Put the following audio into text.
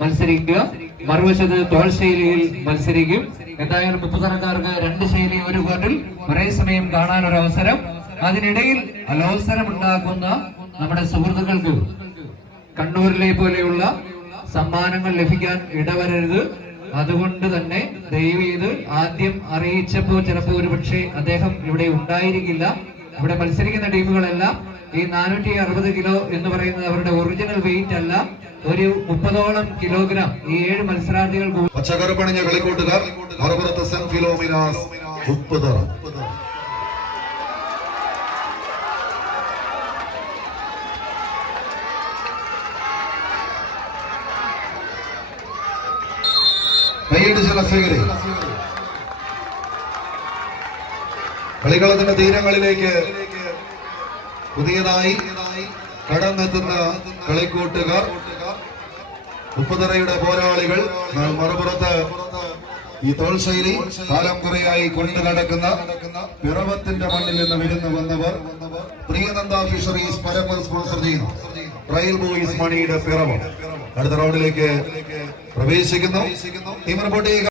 മത്സരിക്കുക. മറുവശത്ത് തോൾ ശൈലിയിൽ മത്സരിക്കും. എന്തായാലും 30 തരക്കാർക്ക് 2 ശൈലി ഒരു കോർട്ടിൽ ഒരേ സമയം കാണാനൊരു അവസരം. അതിനിടയിൽ അലോസരം ഉണ്ടാക്കുന്ന നമ്മുടെ സുഹൃത്തുക്കൾക്ക് കണ്ണൂരിലെ പോലെയുള്ള സമ്മാനങ്ങൾ ലഭിക്കാൻ ഇടവരരുത്. അതുകൊണ്ട് തന്നെ ദയവ് ചെയ്ത് ആദ്യം അറിയിച്ചപ്പോൾ ചിലപ്പോൾ ഒരു പക്ഷേ അദ്ദേഹം ഇവിടെ ഉണ്ടായിരിക്കില്ല. ഇവിടെ മത്സരിക്കുന്ന ടീമുകളെല്ലാം ഈ 460 കിലോ എന്ന് പറയുന്നത് അവരുടെ ഒറിജിനൽ വെയിറ്റ് അല്ല, ഒരു 30ഓളം കിലോഗ്രാം ഈ 7 മത്സരാർത്ഥികൾക്ക്. പച്ചക്കറുപ്പണിഞ്ഞ കളിക്കൂട്ടുകാർ മറുപുറത്ത് സെന്റ് ഫിലോമിനാസ് ഉപ്പുതറ. കളിക്കളത്തിന്റെ തീരങ്ങളിലേക്ക് പുതിയതായി കടന്നെത്തുന്ന കളിക്കൂട്ടുകാർ, ഉപ്പുതറയുടെ പോരാളികൾ. മറുപുറത്ത് ഈ തോൾ ശൈലി കാലം കുറയായി കൊണ്ടു നടക്കുന്ന പിറവത്തിന്റെ മണ്ണിൽ നിന്ന് വിരുന്നു വന്നവർ പ്രിയനന്ദ ഫിഷറീസ് പരമ സ്പോൺസർ ചെയ്യുന്നു ട്രയൽ ബോയ്സ് മണിയുടെ പിറവം അടുത്ത റൗണ്ടിലേക്ക് പ്രവേശിക്കുന്നു. Team report